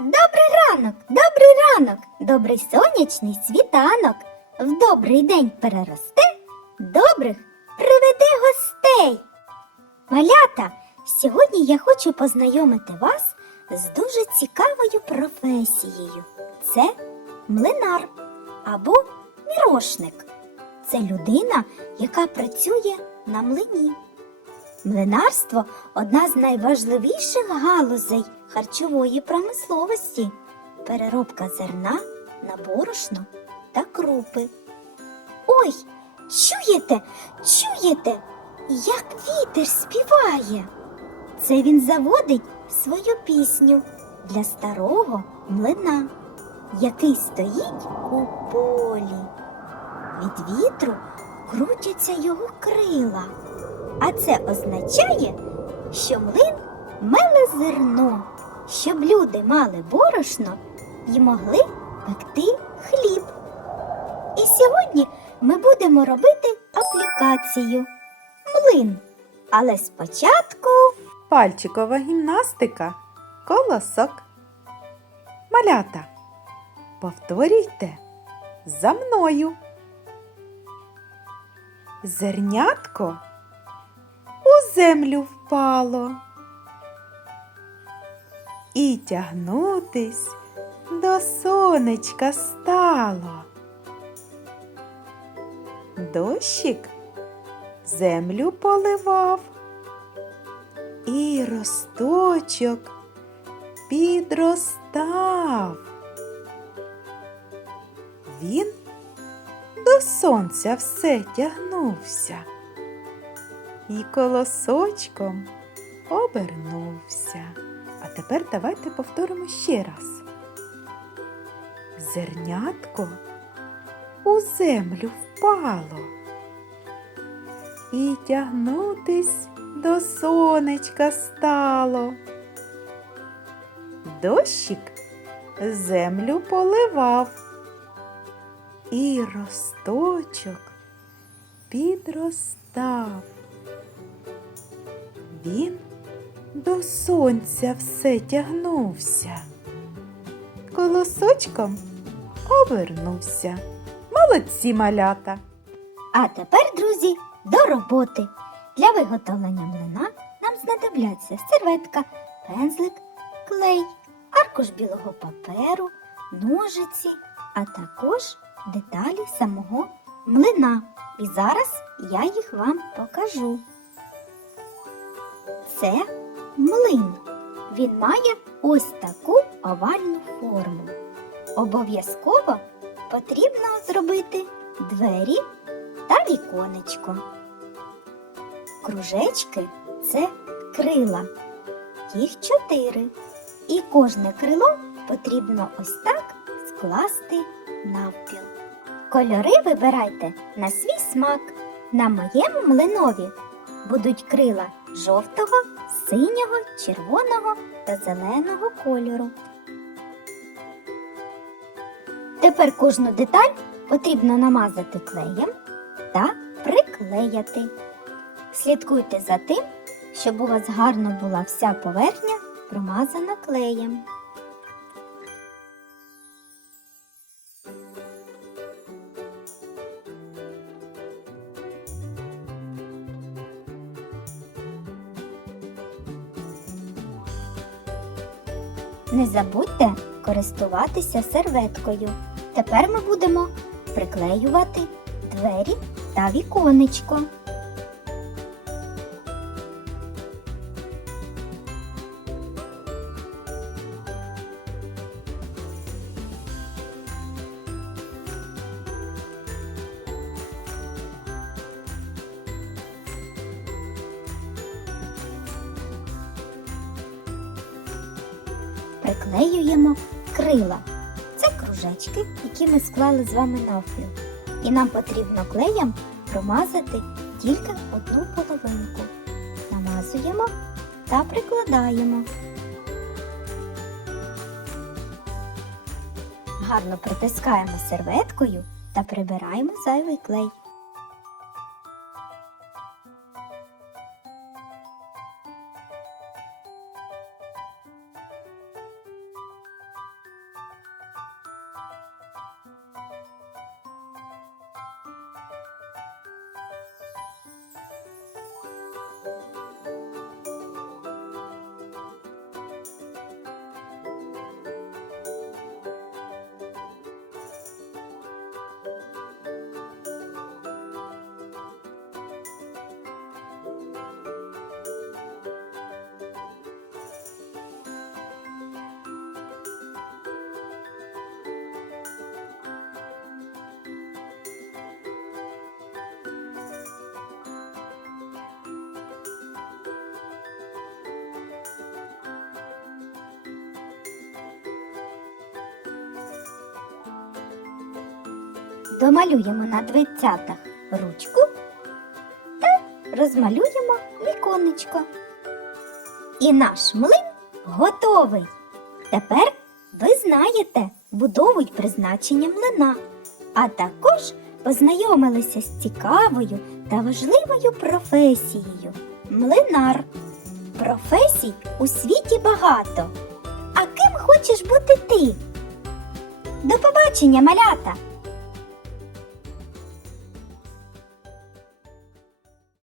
Добрий ранок, добрий ранок, добрий сонячний світанок. В добрий день переросте, добрих приведе гостей. Малята, сьогодні я хочу познайомити вас з дуже цікавою професією. Це млинар або мірошник. Це людина, яка працює на млині. Млинарство одна з найважливіших галузей харчової промисловості, переробка зерна на борошно та крупи. Ой, чуєте, чуєте, як вітер співає? Це він заводить свою пісню для старого млина, який стоїть у полі. Від вітру крутяться його крила. А це означає, що млин меле зерно, щоб люди мали борошно і могли пекти хліб. І сьогодні ми будемо робити аплікацію млин. Але спочатку Пальчикова гімнастика. Колосок. Малята. Повторюйте за мною. Зернятко землю впало. І тягнутись до сонечка стало. Дощик землю поливав і росточок підростав. Він до сонця все тягнувся і колосочком обернувся. А тепер давайте повторимо ще раз. Зернятко у землю впало і тягнутись до сонечка стало. Дощик землю поливав, і росточок підростав. Він до сонця все тягнувся, колосочком обернувся. Молодці малята! А тепер, друзі, до роботи. Для виготовлення млина нам знадобляться серветка, пензлик, клей, аркуш білого паперу, ножиці, а також деталі самого млина. І зараз я їх вам покажу. Це млин. Він має ось таку овальну форму. Обов'язково потрібно зробити двері та віконечко. Кружечки це крила. Їх чотири. І кожне крило потрібно ось так скласти навпіл. Кольори вибирайте на свій смак. На моєму млинові будуть крила жовтого, синього, червоного та зеленого кольору. Тепер кожну деталь потрібно намазати клеєм та приклеяти. Слідкуйте за тим, щоб у вас гарно була вся поверхня промазана клеєм. Не забудьте користуватися серветкою. Тепер ми будемо приклеювати двері та віконечко. Приклеюємо крила. Це кружечки, які ми склали з вами навпіл. І нам потрібно клеєм промазати тільки одну половинку. Намазуємо та прикладаємо. Гарно притискаємо серветкою та прибираємо зайвий клей. Домалюємо на дверцятах ручку та розмалюємо віконечко. І наш млин готовий. Тепер ви знаєте будову й призначення млина, а також познайомилися з цікавою та важливою професією млинар. Професій у світі багато. А ким хочеш бути ти? До побачення, малята!